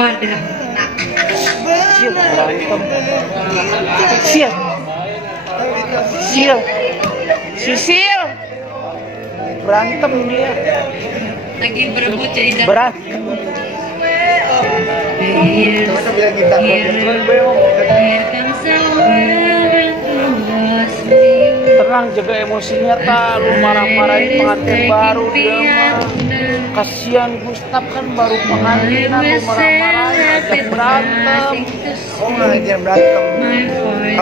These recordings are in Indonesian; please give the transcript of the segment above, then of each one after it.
Wadah. Kecil berantem. Kecil. Kecil. Sisil. Berantem dia. Lagi berebut jadi dapat. Berat. Masa bilang kita tenang, jaga emosinya, tak lu marah-marahin pengantin baru dia mah. Kasihan Gustaf kan baru pengantin, lu marah-marahin ajak berantem. Oh, ngajakin berantem.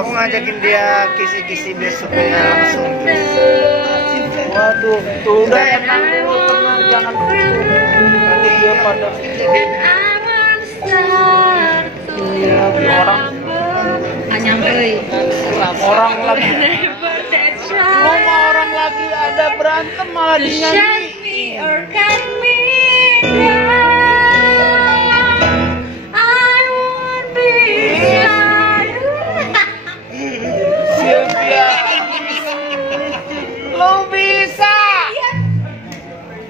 Aku ngajakin dia kisi-kisi besoknya langsung. Waduh, tuh udah tenang dulu, tenang, jangan dulu. Nanti dia pada orang orang lagi orang lagi ada berantem malah dinyanyi. Sylvia, lo bisa.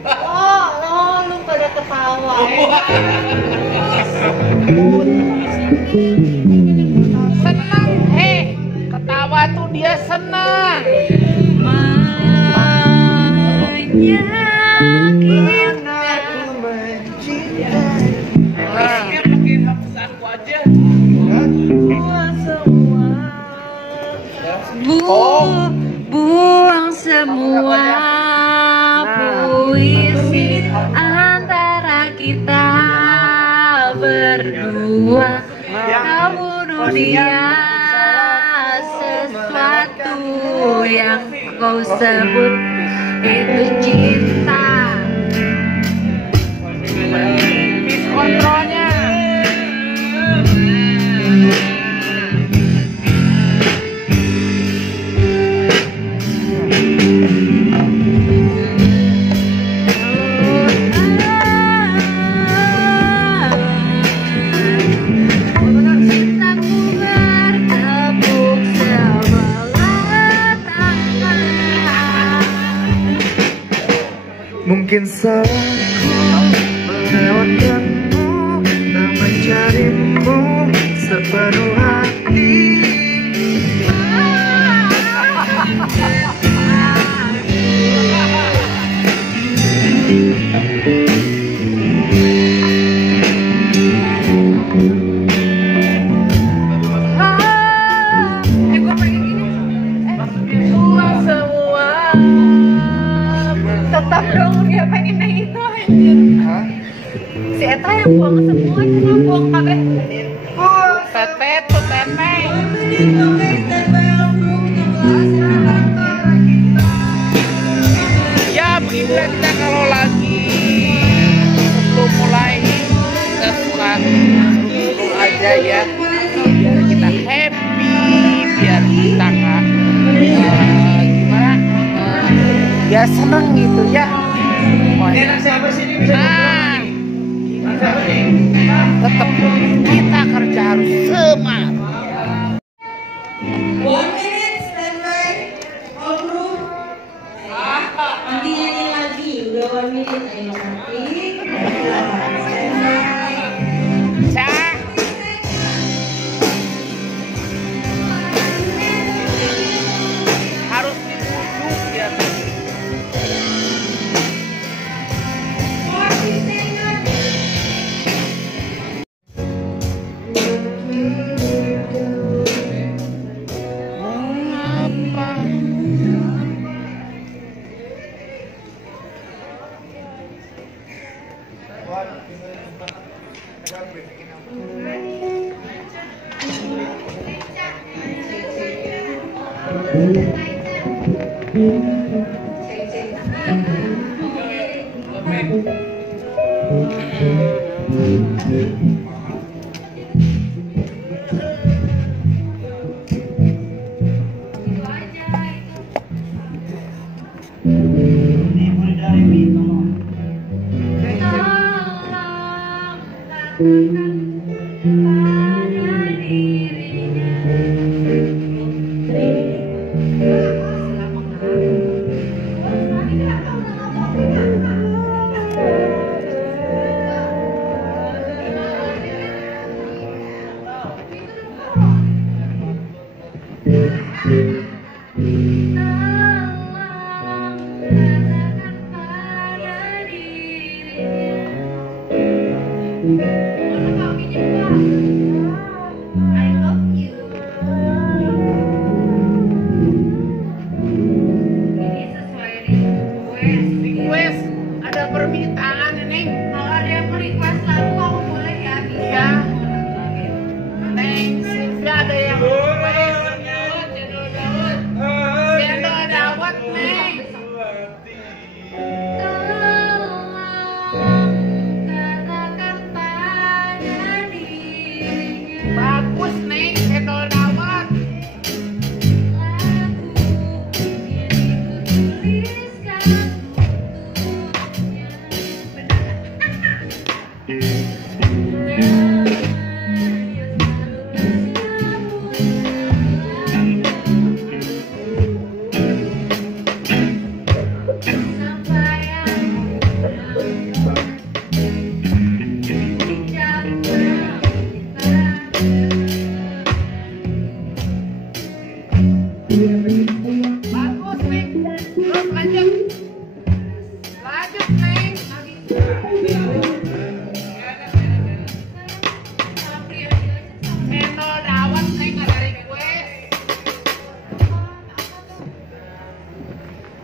Oh, lu pada ketawa. Senang, ketawa tuh dia senang. Buang semua puisi antara kita berdua. Kamu dunia sesuatu yang kau sebut itu cinta. Kontrolnya. Mungkin salahku melewatkanmu dan mencarimu sepenuh hati. Tetap dong dia pengennya itu anjir. Si Eta yang buang semua, cuma buang kabeh. Tete tuh tete. Ya begitulah kita kalau lagi sebelum mulai kita suka dulu aja ya, biar kita happy, biar kita nggak gimana, ya seneng gitu ya. Nah, tetap kita kerja harus semangat. 1 minute standby, all crew. Nanti nyanyi lagi, udah 1 minute, ayo cantik. Standby. Cak. Harus dibujuk ya. Request, ada permintaan Neng. Kalau ada yang mau request lagu aku boleh ya, bisa. Ya. Neng, Sylvia ada yang request. Cendol dawet Neng. Bagus Neng, cendol dawet. Bagus Neng. Terus lanjut. Lanjut Neng. Cendol dawet Neng ada request.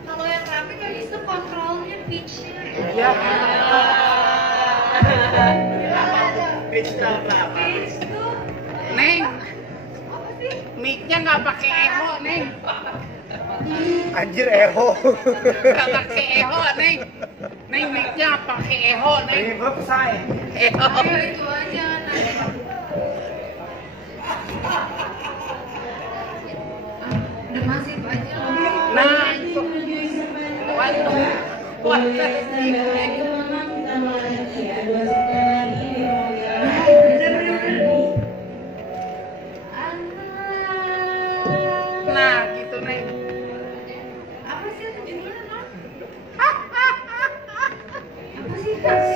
Kalau yang rapi kan bisa kontrolnya pitch-nya. Ya. Pitch down apa? Pitch tuh Neng, apa sih? mic-nya nggak pakai eho Neng. Anjir eho. Nggak pakai eho Neng. Neng mic-nya pakai eho Neng. Reverb say. Eho. Ayo itu aja nanti. Udah masih banyak. Nah, itu. Waduh. Waduh. Nah, gitu Neng. Apa sih judulnya, Non? Apa sih?